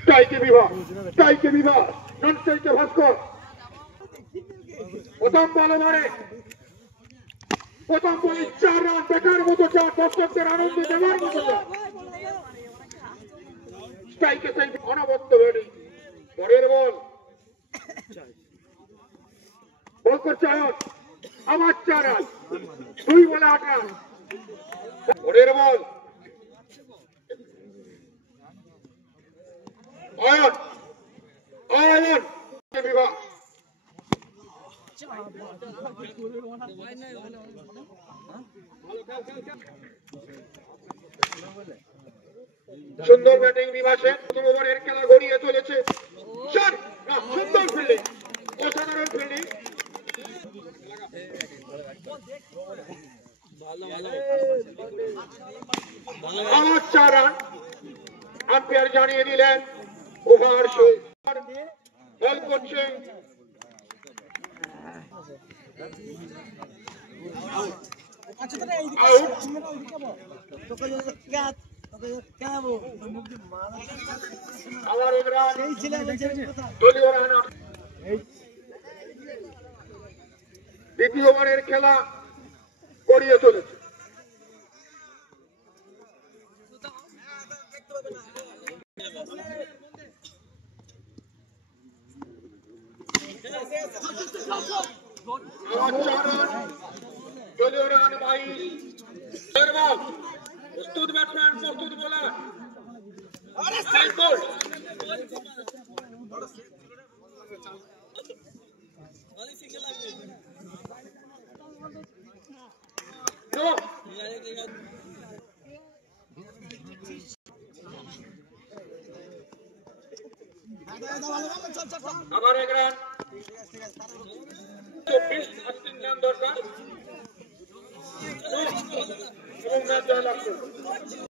স্ট্রাইকে বিভাগ নন স্ট্রাইকে ভাস্কর। প্রথম বলে 4 রান দেখার মতো চার, দর্শকদের আনন্দ দেওয়ার মতো চার। স্ট্রাইকে অনবদ্য ব্যাটিং। পরের বল করছে আয়ন, আবার 4 রান, 2 বলে 8 রান। পরের বল আয়ন বিভাগ। সুন্দর ব্যাটিং বিভাসে প্রথম ওভারের খেলা গড়িয়ে চলেছে। সুন্দর ফিল্ডিং, অসাধারণ ফিল্ডিং। আবার 4 রান। আম্পায়ার জানিয়ে দিলেন ওভার শেষ। বল করছে দ্বিতীয় ওভারের খেলা গড়িয়ে চলেছে। দলীয় রান 22। প্রস্তুত ব্যাটসম্যান, প্রস্তুত বোলার। আবার 1 রান, 24 রান দরকার।